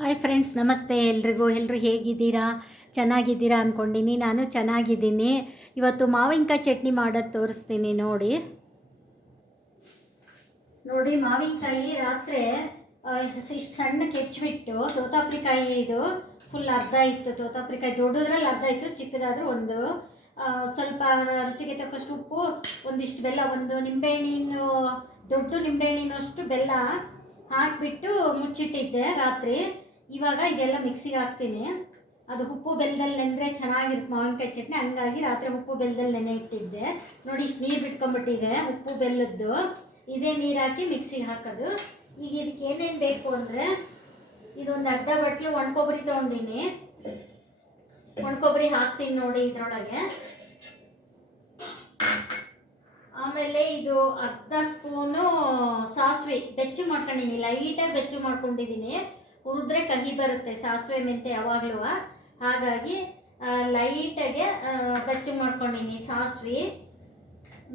Hi friends, ನಮಸ್ತೆ ಎಲ್ಲರೂ ಹೇಗಿದ್ದೀರಾ? ಚೆನ್ನಾಗಿದ್ದೀರಾ ಅಂದ್ಕೊಂಡಿನಿ. ನಾನು ಚೆನ್ನಾಗಿದ್ದೀನಿ. ಇವತ್ತು ಮಾವಿನಕಾಯಿ ಚಟ್ನಿ ಮಾಡೋದು ತೋರಿಸ್ತೀನಿ. ನೋಡಿ ಮಾವಿನಕಾಯಿ ರಾತ್ರಿ ಇಷ್ಟು ಸಣ್ಣಕ್ಕೆ ಹೆಚ್ಚಿಬಿಟ್ಟು, ತೋತಾಪುರಿಕಾಯಿ ಇದು ಫುಲ್ ಅರ್ಧ ಇತ್ತು. ತೋತಾಪುರಿಕಾಯಿ ದೊಡ್ಡದ್ರಲ್ಲಿ ಅರ್ಧ ಇತ್ತು, ಚಿಕ್ಕದಾದರೂ ಒಂದು. ಸ್ವಲ್ಪ ರುಚಿಗೆ ತಕ್ಕಷ್ಟು ಉಪ್ಪು, ಒಂದಿಷ್ಟು ಬೆಲ್ಲ, ಒಂದು ನಿಂಬೆಹಣ್ಣಿನ ದೊಡ್ಡ ನಿಂಬೆಹಣ್ಣಿನಷ್ಟು ಬೆಲ್ಲ ಹಾಕಿಬಿಟ್ಟು ಮುಚ್ಚಿಟ್ಟಿದ್ದೆ ರಾತ್ರಿ. ಇವಾಗ ಇದೆಲ್ಲ ಮಿಕ್ಸಿಗೆ ಹಾಕ್ತೀನಿ. ಅದು ಉಪ್ಪು ಬೆಲ್ಲದಲ್ಲಿ ನೆಂದರೆ ಚೆನ್ನಾಗಿರುತ್ತೆ ಮಾವಿನಕಾಯಿ ಚಟ್ನಿ. ಹಂಗಾಗಿ ರಾತ್ರಿ ಉಪ್ಪು ಬೆಲ್ಲದಲ್ಲಿ ನೆನೆ ಇಟ್ಟಿದ್ದೆ. ನೋಡಿ, ಇಷ್ಟು ನೀರು ಬಿಟ್ಕೊಂಡ್ಬಿಟ್ಟಿದೆ ಉಪ್ಪು ಬೆಲ್ಲದ್ದು. ಇದೇ ನೀರು ಹಾಕಿ ಮಿಕ್ಸಿಗೆ ಹಾಕೋದು. ಈಗ ಇದಕ್ಕೆ ಏನೇನು ಬೇಕು ಅಂದರೆ, ಇದೊಂದು ಅರ್ಧ ಬಟ್ಲು ಒಣಕೊಬ್ಬರಿ ತೊಗೊಂಡಿನಿ. ಒಣಕೊಬ್ಬರಿ ಹಾಕ್ತೀನಿ ನೋಡಿ ಇದರೊಳಗೆ. ಆಮೇಲೆ ಇದು ಅರ್ಧ ಸ್ಪೂನು ಸಾಸಿವೆ ಬೆಚ್ಚು ಮಾಡ್ಕೊಂಡಿನಿ. ಲೈಟಾಗಿ ಬೆಚ್ಚು ಮಾಡ್ಕೊಂಡಿದ್ದೀನಿ. ಹುರಿದ್ರೆ ಕಹಿ ಬರುತ್ತೆ ಸಾಸಿವೆ ಮೆಂತೆ ಯಾವಾಗಲೂ. ಹಾಗಾಗಿ ಲೈಟಾಗೆ ಬೆಚ್ಚು ಮಾಡ್ಕೊಂಡಿನಿ. ಸಾಸಿವೆ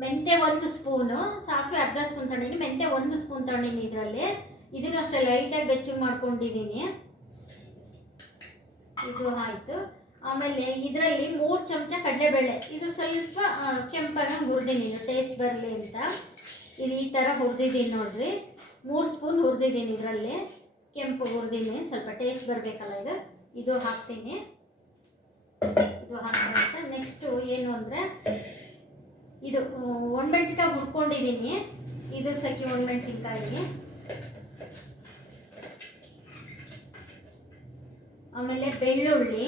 ಮೆಂತೆ 1 ಸ್ಪೂನು, ಸಾಸಿವೆ ಅರ್ಧ ಸ್ಪೂನ್ ತಗೊಂಡಿನಿ, ಮೆಂತೆ 1 ಸ್ಪೂನ್ ತಗೊಂಡಿನಿ ಇದರಲ್ಲಿ. ಇದನ್ನು ಅಷ್ಟೇ ಲೈಟಾಗಿ ಬೆಚ್ಚು ಮಾಡ್ಕೊಂಡಿದ್ದೀನಿ. ಇದು ಆಯಿತು. ಆಮೇಲೆ ಇದರಲ್ಲಿ 3 ಚಮಚ ಕಡಲೆಬೇಳೆ, ಇದು ಸ್ವಲ್ಪ ಕೆಂಪಾಗಿ ಹುರಿದಿನಿ ಟೇಸ್ಟ್ ಬರಲಿ ಅಂತ. ಇದು ಈ ಥರ ಹುರಿದಿದ್ದೀನಿ ನೋಡ್ರಿ. 3 ಸ್ಪೂನ್ ಹುರಿದಿದ್ದೀನಿ ಇದರಲ್ಲಿ, ಕೆಂಪು ಹುರಿದಿನಿ, ಸ್ವಲ್ಪ ಟೇಸ್ಟ್ ಬರಬೇಕಲ್ಲ ಇದು. ಇದು ಹಾಕ್ತೀನಿ. ಇದು ಹಾಕ್ತಾ ನೆಕ್ಸ್ಟು ಏನು ಅಂದರೆ, ಇದು ಒಣಮೆಣ್ಸಿನ್ಕಾಯಿ ಹುರ್ಕೊಂಡಿದ್ದೀನಿ. ಇದು ಸಕ್ಕಿ ಒಣಮೆಣ್ಸಿನ್ಕಾಯಿ. ಆಮೇಲೆ ಬೆಳ್ಳುಳ್ಳಿ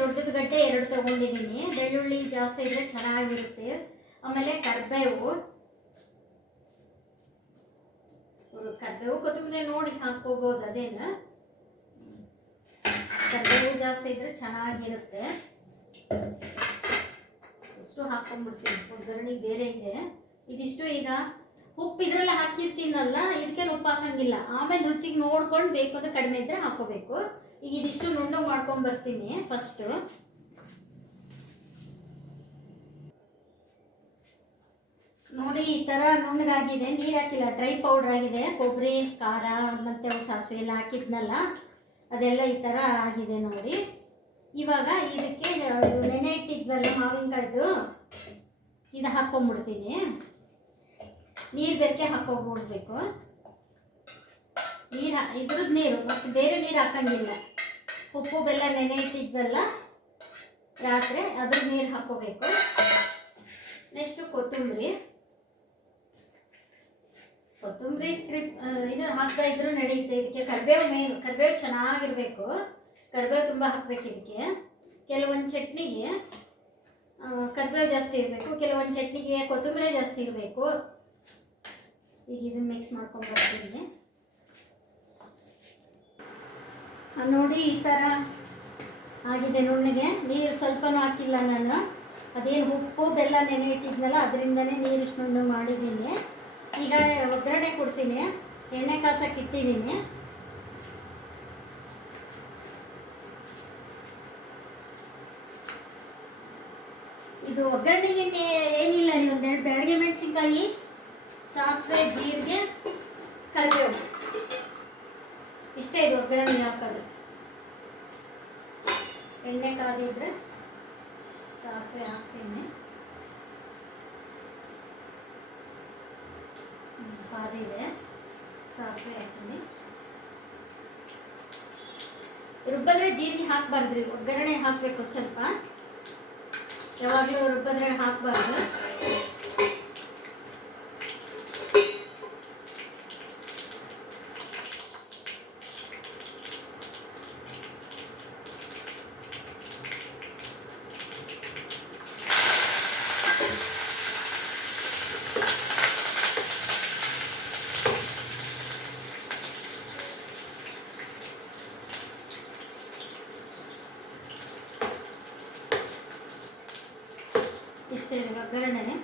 ದೊಡ್ಡದು ಗಡ್ಡೆ 2 ತೊಗೊಂಡಿದ್ದೀನಿ. ಬೆಳ್ಳುಳ್ಳಿ ಜಾಸ್ತಿ ಇದ್ದರೆ ಚೆನ್ನಾಗಿರುತ್ತೆ. ಆಮೇಲೆ ಕರಿಬೇವು, ಕೊತ್ತಂಬರಿ ನೋಡಿ ಹಾಕ್ಕೋಬೋದು. ಅದೇನು ಕರಿಬೇವು ಜಾಸ್ತಿ ಇದ್ದರೆ ಚೆನ್ನಾಗಿರುತ್ತೆ. ಇಷ್ಟು ಹಾಕ್ಕೊಂಡ್ಬಿಡ್ತೀನಿ. ಒಗ್ಗರಣೆ ಬೇರೆ ಇದೆ. ಇದಿಷ್ಟು ಈಗ ಉಪ್ಪು ಇದರಲ್ಲಿ ಹಾಕಿರ್ತೀನಲ್ಲ, ಇದಕ್ಕೇನು ಉಪ್ಪು ಹಾಕಂಗಿಲ್ಲ. ಆಮೇಲೆ ರುಚಿಗೆ ನೋಡ್ಕೊಂಡು ಬೇಕು ಅಂದರೆ ಕಡಿಮೆ ಇದ್ದರೆ ಹಾಕ್ಕೋಬೇಕು. ಈಗ ಇದಿಷ್ಟು ನುಣ್ಣಗೆ ಮಾಡ್ಕೊಂಡ್ಬರ್ತೀನಿ ಫಸ್ಟು. ನೋಡಿ ಈ ಥರ ನುಣ್ಣಗಾಗಿದೆ. ನೀರು ಹಾಕಿಲ್ಲ, ಡ್ರೈ ಪೌಡ್ರ್ ಆಗಿದೆ. ಕೊಬ್ಬರಿ, ಖಾರ ಮತ್ತು ಸಾಸಿವೆ ಎಲ್ಲ ಹಾಕಿದ್ನಲ್ಲ, ಅದೆಲ್ಲ ಈ ಥರ ಆಗಿದೆ ನೋಡಿ. ಇವಾಗ ಇದಕ್ಕೆ ನೆನೆ ಇಟ್ಟಿದ್ವಲ್ಲ ಮಾವಿನಕಾಯ್ದು, ಇದು ಹಾಕ್ಕೊಂಬಿಡ್ತೀನಿ. ನೀರು ಬೆರಕೆ ಹಾಕ್ಕೊಂಡ್ಬಿಡ್ಬೇಕು. ಇದ್ರದ್ದು ನೀರು, ಮತ್ತು ಬೇರೆ ನೀರು ಹಾಕಂಗಿಲ್ಲ. ಉಪ್ಪು ಬೆಲ್ಲ ನೆನೆ ಇಟ್ಟಿದ್ವಲ್ಲ ರಾತ್ರಿ, ಅದ್ರ ನೀರು ಹಾಕ್ಕೋಬೇಕು. ನೆಕ್ಸ್ಟು ಕೊತ್ತಂಬರಿ ಇದು ಹಾಕ್ತಾ ಇದ್ರೂ ನಡೆಯುತ್ತೆ. ಇದಕ್ಕೆ ಕರಿಬೇವು ಮೇನು, ಕರಿಬೇವು ಚೆನ್ನಾಗಿರಬೇಕು. ಕರಿಬೇವು ತುಂಬ ಹಾಕ್ಬೇಕು ಇದಕ್ಕೆ. ಕೆಲವೊಂದು ಚಟ್ನಿಗೆ ಕರಿಬೇವು ಜಾಸ್ತಿ ಇರಬೇಕು, ಕೆಲವೊಂದು ಚಟ್ನಿಗೆ ಕೊತ್ತಂಬರಿ ಜಾಸ್ತಿ ಇರಬೇಕು. ಈಗ ಇದನ್ನು ಮಿಕ್ಸ್ ಮಾಡ್ಕೊಂಡ್ಬರ್ತೀನಿ. ನೋಡಿ ಈ ಥರ ಆಗಿದೆ ನುಣ್ಣಗೆ. ನೀರು ಸ್ವಲ್ಪನೂ ಹಾಕಿಲ್ಲ ನಾನು. ಅದೇನು ಉಪ್ಪು ಬೆಲ್ಲ ನೆನೆ ಇಟ್ಟಿದ್ನಲ್ಲ, ಅದರಿಂದನೇ ನೀರು ಇಷ್ಟು ನುಣ್ಣಗೆ ಮಾಡಿದ್ದೀನಿ. ಈಗ ಒಗ್ಗರಣೆ ಕೊಡ್ತೀನಿ. ಎಣ್ಣೆ ಕಾಸಕ್ಕೆ ಇಟ್ಟಿದ್ದೀನಿ. ಇದು ಒಗ್ಗರಣೆಗೆ ಏನಿಲ್ಲ, ನೀವು ಬ್ಯಾಡಗೆ ಮೆಣಸಿನ್ಕಾಯಿ, ಸಾಸಿವೆ, ಜೀರಿಗೆ, ಕರಿಬೇವು, ಇಷ್ಟೇ ಇದು ಒಗ್ಗರಣೆ ಹಾಕೋದು. ಎಣ್ಣೆ ಕಾದಿದ್ರೆ ಸಾಸಿವೆ ಹಾಕ್ತೀನಿ. ಕಾದಿದೆ, ಸಾಸಿವೆ ಹಾಕ್ತೀನಿ. ರುಬ್ಬಿದ್ರೆ ಜೀರಿಗೆ ಹಾಕಬಾರ್ದ್ರಿ, ಒಗ್ಗರಣೆ ಹಾಕಬೇಕು ಸ್ವಲ್ಪ. ಯಾವಾಗಲೂ ರುಬ್ಬಿದ್ರೆ ಹಾಕಬಾರ್ದು. ಇಷ್ಟೇ ಒಗ್ಗರಣೆ.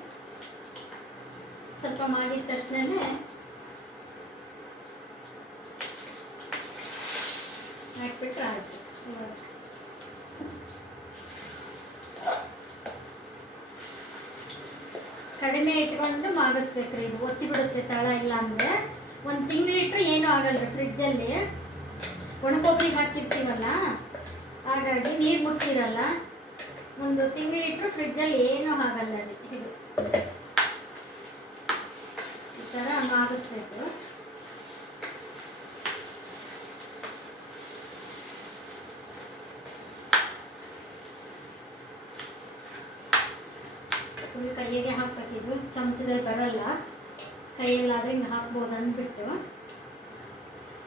ಸ್ವಲ್ಪ ಮಾಡಿದ ತಕ್ಷಣವೇ ಹಾಕ್ಬಿಟ್ರೆ ಆಯಿತು. ಕಡಿಮೆ ಇಟ್ಕೊಂಡು ಮಾಡಿಸ್ಬೇಕ್ರಿ. ಇದು ಒತ್ತಿ ಬಿಡುತ್ತೆ ತಳ. ಇಲ್ಲ ಅಂದರೆ 1 ತಿಂಗಳಿಟ್ಟರೆ ಏನೂ ಆಗಲ್ಲ ಫ್ರಿಜ್ಜಲ್ಲಿ. ಒಣಕೊಬ್ಬರಿ ಹಾಕಿರ್ತೀವಲ್ಲ, ಹಾಗಾಗಿ ನೀರು ಮುಡ್ಸಿರಲ್ಲ. ಒಂದು ತಿಂಗಳಿಟ್ಟು ಫ್ರಿಜ್ಜಲ್ಲಿ ಏನೂ ಆಗಲ್ಲ ರೀ. ಇದು ಈ ಥರ ಮಾಗಿಸ್ಬೇಕು. ಫುಲ್ ಕೈಯಿಗೆ ಹಾಕ್ಬೇಕಿದ್ದು, ಚಮಚದಲ್ಲಿ ಬರಲ್ಲ. ಕೈಯಲ್ಲಾದರೆ ಹಿಂಗೆ ಹಾಕ್ಬೋದು ಅಂದ್ಬಿಟ್ಟು,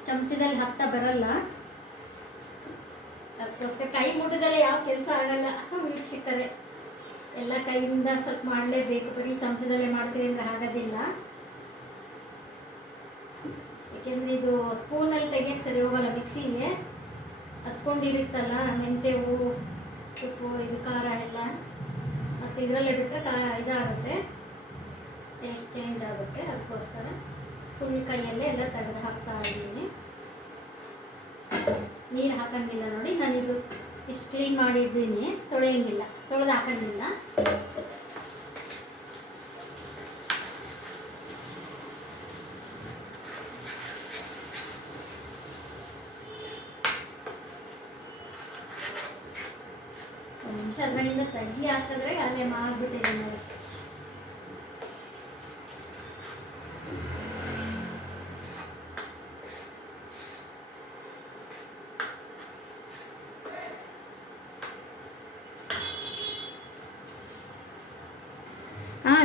ಚಮಚದಲ್ಲಿ ಹಾಕ್ತಾ ಬರಲ್ಲ. ಅದಕ್ಕೋಸ್ಕರ ಕೈ ಮುಟ್ಟದಲ್ಲೇ ಯಾವ ಕೆಲಸ ಆಗಲ್ಲ ವೀಕ್ಷಕರೇ. ಎಲ್ಲ ಕೈಯಿಂದ ಸ್ವಲ್ಪ ಮಾಡಲೇಬೇಕು. ಬರೀ ಚಮಚದಲ್ಲೇ ಮಾಡ್ತೀವಿ ಅಂದರೆ ಆಗೋದಿಲ್ಲ. ಏಕೆಂದರೆ ಇದು ಸ್ಪೂನಲ್ಲಿ ತೆಗಿಯೋಕ್ಕೆ ಸರಿ ಹೋಗಲ್ಲ. ಮಿಕ್ಸಿಗೆ ಹತ್ಕೊಂಡಿರುತ್ತಲ್ಲ ಮೆಂತ್ಯವು, ಉಪ್ಪು, ಇದು ಖಾರ ಎಲ್ಲ. ಮತ್ತು ಇದರಲ್ಲೇ ಬಿಟ್ಟರೆ ಇದಾಗುತ್ತೆ, ಟೇಸ್ಟ್ ಚೇಂಜ್ ಆಗುತ್ತೆ. ಅದಕ್ಕೋಸ್ಕರ ಫುಲ್ ಕೈಯಲ್ಲೇ ಎಲ್ಲ ತೆಗೆದು ಹಾಕ್ತಾ ಇದ್ದೀನಿ. ನೀರು ಹಾಕಂಗಿಲ್ಲ ನೋಡಿ. ನಾನಿದು ಇಷ್ಟು ಕ್ಲೀನ್ ಮಾಡಿದ್ದೀನಿ, ತೊಳೆಯಂಗಿಲ್ಲ, ತೊಳೆದು ಹಾಕಂಗಿಲ್ಲ. ಒಂದು ನಿಮಿಷ ಅದರಿಂದ ತಗ್ಗಿ ಹಾಕಿದ್ರೆ ಅಲ್ಲೇ ಮಾಡಿಬಿಟ್ಟಿದೆ ನೋಡಿ.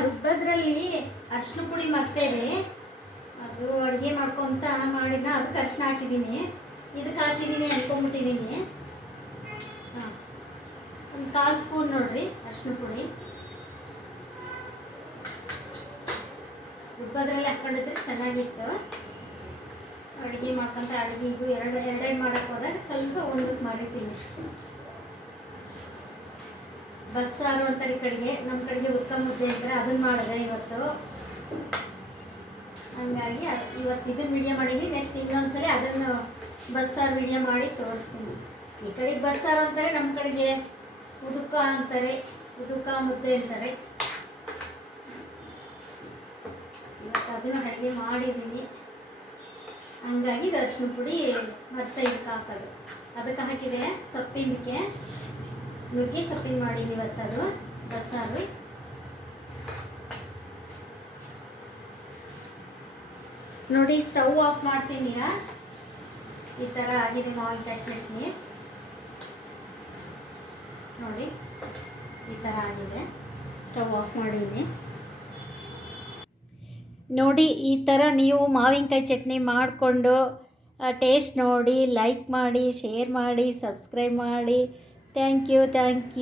ರುಬ್ಬದ್ರಲ್ಲಿ ಅರಿಶಿನ ಪುಡಿ ಮರ್ತೇವೆ. ಅದು ಅಡುಗೆ ಮಾಡ್ಕೊತ ಮಾಡಿದ, ಅದಕ್ಕೆ ಅರಿಶಿನ ಹಾಕಿದ್ದೀನಿ, ಇದಕ್ಕೆ ಹಾಕಿದ್ದೀನಿ ಅನ್ಕೊಂಬಿಟ್ಟಿದ್ದೀನಿ. ಒಂದು 1/4 ಸ್ಪೂನ್ ನೋಡಿರಿ ಅರಿಶಿನ ಪುಡಿ. ರುಬ್ಬದ್ರಲ್ಲಿ ಹಾಕ್ಕೊಂಡಿದ್ರೆ ಚೆನ್ನಾಗಿತ್ತು. ಅಡುಗೆ ಮಾಡ್ಕೊತ ಅಡುಗೆ ಇದು ಎರಡೆರಡು ಮಾಡೋಕ್ಕೆ ಹೋದಾಗ ಸ್ವಲ್ಪ ಒಂದಕ್ಕೆ ಮರಿತೀನಿ. ಬಸ್ಸಾರು ಅಂತಾರೆ ಕಡೆಗೆ, ನಮ್ಮ ಕಡೆಗೆ ಉಕ್ಕ ಮುದ್ದೆ ಅಂತಾರೆ, ಅದನ್ನು ಮಾಡಿದೆ ಇವತ್ತು. ಹಂಗಾಗಿ ಇವತ್ತು ಇದನ್ನು ವಿಡಿಯೋ ಮಾಡೀನಿ. ನೆಕ್ಸ್ಟ್ ಇನ್ನೊಂದ್ಸರಿ ಅದನ್ನು ಬಸ್ಸಾರು ವಿಡಿಯೋ ಮಾಡಿ ತೋರಿಸ್ತೀನಿ. ಈ ಕಡೆಗೆ ಬಸ್ಸಾರು ಅಂತಾರೆ, ನಮ್ಮ ಕಡೆಗೆ ಉದುಕ ಅಂತಾರೆ, ಉದುಕ ಮುದ್ದೆ ಅಂತಾರೆ. ಇವತ್ತು ಅದನ್ನು ಅಡುಗೆ ಮಾಡಿದ್ದೀನಿ. ಹಂಗಾಗಿ ಅರಿಶಿನ ಪುಡಿ ಮತ್ತೆ ಇದಕ್ಕೆ ಹಾಕೋದು. ಅದಕ್ಕೆ ಹಾಕಿದೆ ಸೊಪ್ಪಿನಕ್ಕೆ, ನುಗ್ಗೆ ಸೊಪ್ಪಿನ ಮಾಡೀನಿ ಇವತ್ತದು ಬಸ್ಸಾರು. ನೋಡಿ ಸ್ಟವ್ ಆಫ್ ಮಾಡ್ತೀನಿ. ಈ ಥರ ಆಗಿದೆ ಮಾವಿನಕಾಯಿ ಚಟ್ನಿ ನೋಡಿ, ಈ ಥರ ಆಗಿದೆ. ಸ್ಟವ್ ಆಫ್ ಮಾಡಿದ್ದೀನಿ ನೋಡಿ. ಈ ಥರ ನೀವು ಮಾವಿನಕಾಯಿ ಚಟ್ನಿ ಮಾಡಿಕೊಂಡು ಟೇಸ್ಟ್ ನೋಡಿ, ಲೈಕ್ ಮಾಡಿ, ಶೇರ್ ಮಾಡಿ, ಸಬ್ಸ್ಕ್ರೈಬ್ ಮಾಡಿ. Thank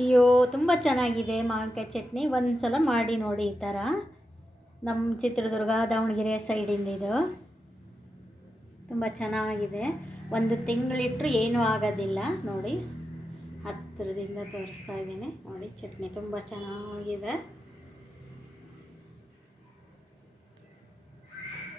you. ತುಂಬ ಚೆನ್ನಾಗಿದೆ ಮಾವಿನಕಾಯಿ ಚಟ್ನಿ. ಒಂದು ಸಲ ಮಾಡಿ ನೋಡಿ. ಈ ಥರ ನಮ್ಮ ಚಿತ್ರದುರ್ಗ ದಾವಣಗೆರೆ ಸೈಡಿಂದ ಇದು ತುಂಬ ಚೆನ್ನಾಗಿದೆ. ಒಂದು ತಿಂಗಳಿಟ್ಟರು ಏನೂ ಆಗೋದಿಲ್ಲ ನೋಡಿ. ಹತ್ತಿರದಿಂದ ತೋರಿಸ್ತಾ ಇದ್ದೀನಿ ನೋಡಿ. ಚಟ್ನಿ ತುಂಬ ಚೆನ್ನಾಗಿದೆ.